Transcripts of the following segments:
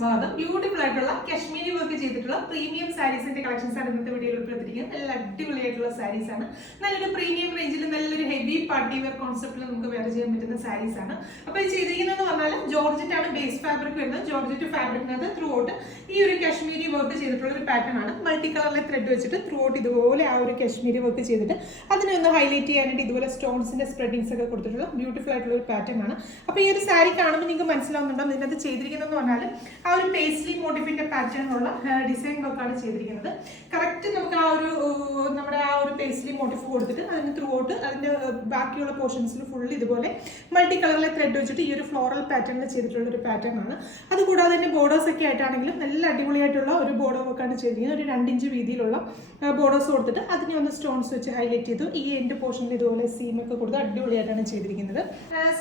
സ്വാഗതം. ബ്യൂട്ടിഫുൾ ആയിട്ടുള്ള കാശ്മീരി വർക്ക് ചെയ്തിട്ടുള്ള പ്രീമിയം സാരീസിന്റെ കളക്ഷൻസ് ആണ് ഇന്നത്തെ വീഡിയോയിൽ ഉൾപ്പെടുത്തിയിരിക്കുന്നത്. നല്ല അടിപൊളിയായിട്ടുള്ള സാരീസ് ആണ്. നല്ലൊരു പ്രീമിയം റേഞ്ചിൽ നല്ലൊരു ഹെവി പാർട്ടി വെയർ കോൺസെപ്റ്റിൽ നമുക്ക് വെയർ ചെയ്യാൻ പറ്റുന്ന സാരീസ് ആണ്. അപ്പൊ ഇത് ചെയ്തിരിക്കുന്നത് പറഞ്ഞാൽ ജോർജറ്റ് ആണ് ബേസ് ഫാബ്രിക് വരുന്നത്. ജോർജറ്റ് ഫാബ്രിക്കിനകത്ത് ത്രൂ ഔട്ട് ഈ ഒരു കാശ്മീരി വർക്ക് ചെയ്തിട്ടുള്ള ഒരു പാറ്റേൺ ആണ്. മൾട്ടി കളറിലെ ത്രെഡ് വെച്ചിട്ട് ത്രൂ ഔട്ട് ഇതുപോലെ ആ ഒരു കാശ്മീരി വർക്ക് ചെയ്തിട്ട് അതിനെ ഒന്ന് ഹൈലൈറ്റ് ചെയ്യാനായിട്ട് ഇതുപോലെ സ്റ്റോൺസിന്റെ സ്പ്രെഡിങ്സ് ഒക്കെ കൊടുത്തിട്ടുള്ള ബ്യൂട്ടിഫുൾ ആയിട്ടുള്ള ഒരു പാറ്റേൺ ആണ്. അപ്പൊ ഈ ഒരു സാരി കാണുമ്പോൾ നിങ്ങൾക്ക് മനസ്സിലാവുന്നുണ്ടോ ഇതിനകത്ത് ചെയ്തിരിക്കുന്നതെന്ന് പറഞ്ഞാൽ ആ ഒരു പേസ്ലി മോട്ടിഫിന്റെ പാറ്റേണിലുള്ള ഡിസൈൻ വർക്കാണ് ചെയ്തിരിക്കുന്നത്. കറക്റ്റ് നമുക്ക് ആ ഒരു നമ്മുടെ ആ ഒരു പേസ്ലി മോട്ടിഫ് കൊടുത്തിട്ട് അതിന് ത്രൂ ഔട്ട് അതിന്റെ ബാക്കിയുള്ള പോർഷൻസിൽ ഫുള്ള് ഇതുപോലെ മൾട്ടി കളറിലെ ത്രെഡ് വെച്ചിട്ട് ഈ ഒരു ഫ്ലോറൽ പാറ്റേണിൽ ചെയ്തിട്ടുള്ള ഒരു പാറ്റേൺ ആണ്. അതുകൂടാതെ തന്നെ ബോർഡേഴ്സ് ഒക്കെ ആയിട്ടാണെങ്കിലും നല്ല അടിപൊളിയായിട്ടുള്ള ഒരു ബോർഡർ വർക്കാണ് ചെയ്തിരിക്കുന്നത്. ഒരു 2 ഇഞ്ച് വീതിയിലുള്ള ബോർഡേഴ്സ് കൊടുത്തിട്ട് അതിനെ ഒന്ന് സ്റ്റോൺസ് വെച്ച് ഹൈലൈറ്റ് ചെയ്തു. ഈ എൻഡ് പോർഷനിൽ ഇതുപോലെ സീമൊക്കെ കൊടുത്ത് അടിപൊളിയായിട്ടാണ് ചെയ്തിരിക്കുന്നത്.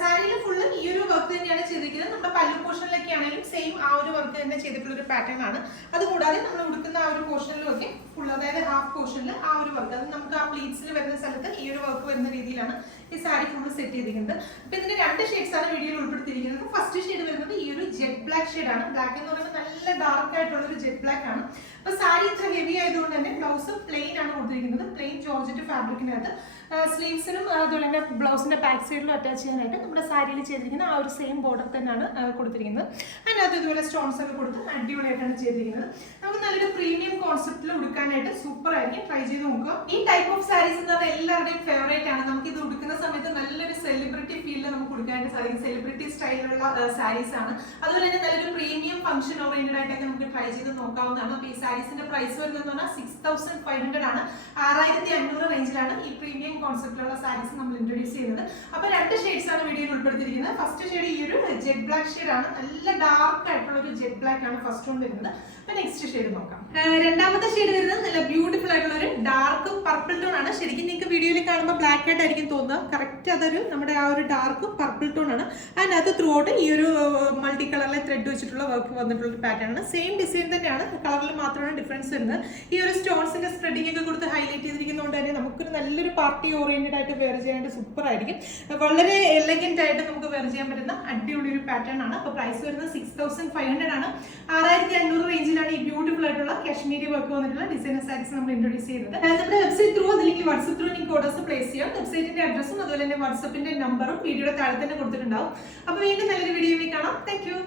സാരിയിൽ ഫുള്ള് ഈ ഒരു വർക്ക് തന്നെയാണ് ചെയ്തിരിക്കുന്നത്. നമ്മുടെ പല്ലു പോർഷനിലൊക്കെ ആണെങ്കിലും സെയിം ആ ഒരു വർക്ക് തന്നെ ചെയ്തിട്ടുള്ള ഒരു പാറ്റേൺ ആണ്. അതുകൂടാതെ നമ്മൾ ഉടുക്കുന്ന ആ ഒരു പോർഷനിലൊക്കെ ഫുൾ, അതായത് ഹാഫ് പോർഷനിൽ ആ ഒരു വർക്ക്, അത് നമുക്ക് ആ പ്ലീറ്റ്സിൽ വരുന്ന സ്ഥലത്ത് ഈ ഒരു വർക്ക് വരുന്ന രീതിയിലാണ് ഈ സാരി ഫുള്ള് സെറ്റ് ചെയ്തിരിക്കുന്നത്. അപ്പൊ ഇതിന്റെ 2 ഷെയ്ഡ്സ് ആണ് വീഡിയോയിൽ ഉൾപ്പെടുത്തിയിരിക്കുന്നത്. ഫസ്റ്റ് ഷെയ്ഡ് വരുന്നത് ഈ ഒരു ജെറ്റ് ബ്ലാക്ക് ഷെയ്ഡ് ആണ്. ബ്ലാക്ക് എന്ന് പറയുന്നത് നല്ല ഡാർക്ക് ആയിട്ടുള്ള ഒരു ജെറ്റ് ബ്ലാക്ക് ആണ്. അപ്പൊ സാരി ഇത്ര ഹെവി ആയതുകൊണ്ട് തന്നെ ബ്ലൗസ് പ്ലെയിൻ ആണ് കൊടുത്തിരിക്കുന്നത്. പ്ലെയിൻ ജോർജറ്റ് ഫാബ്രിക്കിനകത്ത് സ്ലീവ്സിനും അതുപോലെ തന്നെ ബ്ലൗസിന്റെ ബാക്ക് സൈഡിലും അറ്റാച്ച് ചെയ്യാനായിട്ട് നമ്മുടെ സാരിയിൽ ചെയ്തിരിക്കുന്ന ആ ഒരു സെയിം ബോർഡർ തന്നെയാണ് കൊടുത്തിരിക്കുന്നത്. അതിനകത്ത് ഇതുപോലെ സ്റ്റോൺസ് ഒക്കെ കൊടുത്ത് അടിപൊളിയായിട്ടാണ് ചെയ്തിരിക്കുന്നത്. നമുക്ക് നല്ലൊരു പ്രീമിയം കോൺസെപ്റ്റിൽ ഉടുക്കാനായിട്ട് സൂപ്പർ ആയിരിക്കും. ട്രൈ ചെയ്ത് നോക്കുക. ഈ ടൈപ്പ് ഓഫ് സാരീസ് എന്ന് പറഞ്ഞാൽ എല്ലാവരുടെയും ഫേവറേറ്റ് ആണ്. നമുക്ക് ഇത് ഉടുക്കുന്ന സമയത്ത് നല്ലൊരു സെലിബ്രിറ്റി ഫീലിൽ നമുക്ക് ഉടുക്കാനായിട്ട് സാധിക്കും. സെലിബ്രിറ്റി സ്റ്റൈലിലുള്ള സാരീസ് ആണ്. അതുപോലെ തന്നെ നല്ലൊരു പ്രീമിയം ഫംഗ്ഷൻ ഓറിയന്റഡ് ആയിട്ടൊക്കെ നമുക്ക് ട്രൈ ചെയ്ത് നോക്കാവുന്നതാണ്. അപ്പൊ ഈ സാരീസിന്റെ പ്രൈസ് വരുന്നത് പറഞ്ഞാൽ 6500 ആണ്. 6500 റേഞ്ചിലാണ് ഈ പ്രീമിയം കോൺസെപ്റ്റിലുള്ള സാരീസ് നമ്മൾ ഇൻട്രൊഡ്യൂസ് ചെയ്യുന്നത്. അപ്പൊ 2 ഷെയ്ഡ്സ് ആണ് വീഡിയോയിൽ ഉൾപ്പെടുത്തിയിരിക്കുന്നത്. ഫസ്റ്റ് ഷെയ്ഡ് ഈ ഒരു ജെറ്റ് ബ്ലാക്ക് ഷെയ്ഡ് ആണ്. നല്ല ഡാർക്ക് ആയിട്ടുള്ള ഒരു ജെറ്റ് ബ്ലാക്ക് ആണ് ഫസ്റ്റ് വൺ വരുന്നത്. അപ്പൊ നെക്സ്റ്റ് ഷെയ്ഡ് നോക്കാം. രണ്ടാമത്തെ ഷെയ്ഡ് വരുന്നത് നല്ല ബ്യൂട്ടിഫുൾ ആയിട്ടുള്ള ഒരു ഡാർക്ക് പർപ്പിൾ ടോൺ ആണ്. ശരിക്കും നിങ്ങൾക്ക് വീഡിയോയിൽ കാണുമ്പോൾ ബ്ലാക്ക് ആയിട്ടായിരിക്കും തോന്നുക. കറക്റ്റ് അതൊരു നമ്മുടെ ആ ഒരു ഡാർക്ക് പർപ്പിൾ ടോൺ ആണ്. അതിനകത്ത് ത്രൂ ഔട്ട് ഈ ഒരു മൾട്ടി കളറിലെ ത്രെഡ് വെച്ചിട്ടുള്ള വർക്ക് വന്നിട്ടുള്ള ഒരു പാറ്റേൺ ആണ്. സെയിം ഡിസൈൻ തന്നെയാണ്, കളറിൽ മാത്രമാണ് ഡിഫറൻസ് വരുന്നത്. ഈ ഒരു സ്റ്റോൺസിന്റെ സ്പ്രെഡിംഗ് ഒക്കെ കൊടുത്ത് ഹൈലൈറ്റ് ചെയ്തിരിക്കുന്നതുകൊണ്ട് തന്നെ നമുക്കൊരു നല്ലൊരു പാർട്ടി ഓറിയന്റഡ് ആയിട്ട് വെയർ ചെയ്യാനായിട്ട് സൂപ്പർ ആയിരിക്കും. വളരെ എലഗന്റ് ആയിട്ട് നമുക്ക് വെയർ ചെയ്യാൻ പറ്റുന്ന അടിപൊളി ഒരു പാറ്റേൺ ആണ്. അപ്പോൾ പ്രൈസ് വരുന്നത് 6500 ആണ്. 6500 റേഞ്ചിലാണ് ഈ ബ്യൂട്ടിഫുൾ ആയിട്ടുള്ള കാശ്മീരി വർക്ക് വന്നിട്ടുള്ള ഡിസൈനർ സാരീസ് നമ്മൾ ഇൻട്രൊഡ്യൂസ് ചെയ്യുന്നത്. നമ്മുടെ വെബ്സൈറ്റ് ത്രൂ അല്ലെങ്കിൽ വാട്സ്ആപ്പ് ത്രൂ നിങ്ങൾക്ക് ഓർഡേഴ്സ് പ്ലേസ് ചെയ്യാം. വെബ്സൈറ്റിന്റെ അഡ്രസ്സും അതുപോലെ തന്നെ വാട്സ്ആപ്പിന്റെ നമ്പറും വീഡിയോയുടെ താഴെ തന്നെ കൊടുത്തിട്ടുണ്ടാവും. അപ്പോൾ വീണ്ടും നല്ലൊരു വീഡിയോ കാണാം. Thank you.